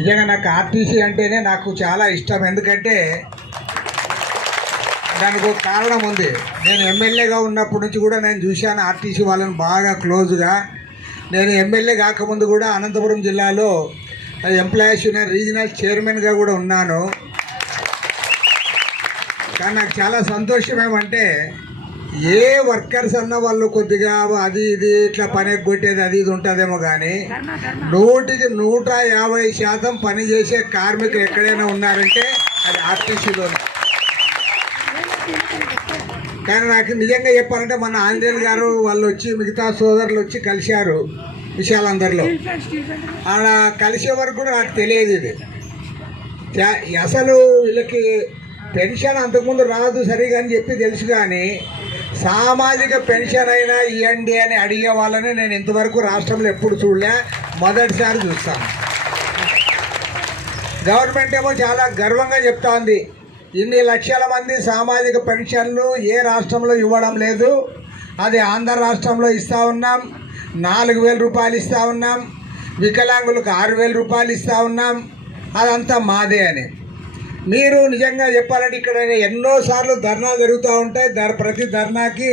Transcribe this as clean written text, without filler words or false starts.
నిజంగా నాకు ఆర్టీసీ అంటేనే నాకు చాలా ఇష్టం. ఎందుకంటే దానికి ఒక కారణం ఉంది. నేను ఎమ్మెల్యేగా ఉన్నప్పటి నుంచి కూడా నేను చూశాను ఆర్టీసీ వాళ్ళని బాగా క్లోజ్గా. నేను ఎమ్మెల్యే కాకముందు కూడా అనంతపురం జిల్లాలో ఎంప్లాయీస్ యూనియన్ రీజనల్ చైర్మన్గా కూడా ఉన్నాను. కానీ నాకు చాలా సంతోషం ఏమంటే ఏ వర్కర్స్ అన్న వాళ్ళు కొద్దిగా అది ఇది ఇట్లా పని కొట్టేది అది ఇది ఉంటుందేమో, కానీ 100% పని చేసే కార్మికులు ఎక్కడైనా ఉన్నారంటే అది ఆర్టీసీలో. కానీ నాకు నిజంగా చెప్పాలంటే మన ఆంజనేయులు గారు వాళ్ళు వచ్చి మిగతా సోదరులు వచ్చి కలిశారు విషయాలందరిలో. అలా కలిసే వరకు కూడా నాకు తెలియదు ఇది అసలు వీళ్ళకి పెన్షన్ అంతకుముందు రాదు సరిగా అని చెప్పి తెలుసు, కానీ సామాజిక పెన్షన్ అయినా ఇవ్వండి అని అడిగే వాళ్ళని నేను ఇంతవరకు రాష్ట్రంలో ఎప్పుడు చూడలే, మొదటిసారి చూస్తాను. గవర్నమెంట్ ఏమో చాలా గర్వంగా చెప్తా ఉంది, ఇన్ని లక్షల మంది సామాజిక పెన్షన్లు ఏ రాష్ట్రంలో ఇవ్వడం లేదు, అది ఆంధ్ర రాష్ట్రంలో ఇస్తూ ఉన్నాం, 4,000 రూపాయలు ఇస్తూ ఉన్నాం, వికలాంగులకు 6,000 రూపాయలు ఇస్తూ ఉన్నాం, అదంతా మాదే అని. మీరు నిజంగా చెప్పాలంటే ఇక్కడ ఎన్నోసార్లు ధర్నాలు జరుగుతూ ఉంటాయి. ప్రతి ధర్నాకి